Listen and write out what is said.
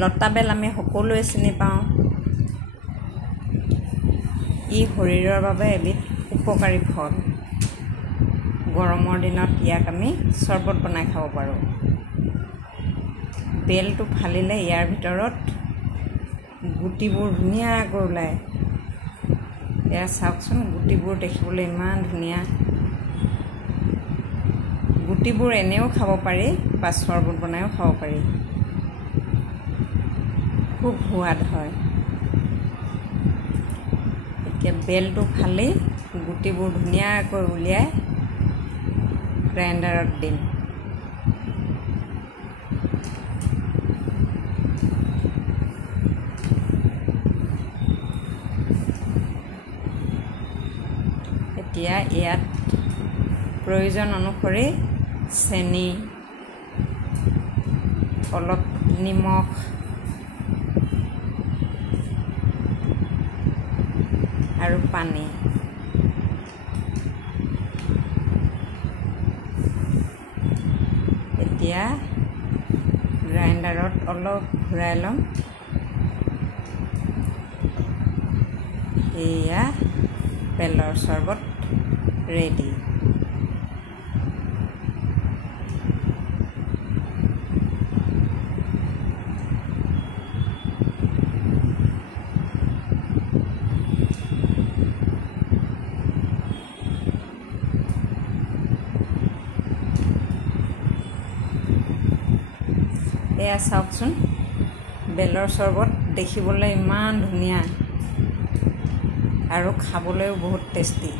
লতা বেল আমি সকলোৱে চিনি পাওঁ। ই শৰীৰৰ বাবে এবিধ উপকাৰী ফল। গৰমৰ দিনত ইয়াক আমি চৰবত বনাই খাব পাৰোঁ। বেলটো ফালিলে ইয়াৰ ভিতৰত গুটিবোৰ ধুনীয়াকৈ ওলায়। এয়া চাওকচোন, গুটিবোৰ দেখিবলৈ ইমান ধুনীয়া। গুটিবোৰ এনেও খাব পাৰি বা চৰবত বনাইও খাব পাৰি। খুব সোৱাদ হয়। এতিয়া বেলটো ফালি গুটিবোৰ ধুনীয়াকৈ উলিয়াই গ্ৰাইণ্ডাৰত দিম। এতিয়া ইয়াত প্ৰয়োজন অনুসৰি চেনি, অলপ নিমখ, আৰু পানী এতিয়া গ্ৰাইণ্ডাৰত অলপ ঘূৰাই ল'ম। এয়া বেলৰ চৰবত ৰেডি। এয়া চাওকচোন, বেলৰ চৰবত দেখিবলৈ ইমান ধুনীয়া আৰু খাবলৈও বহুত টেষ্টি।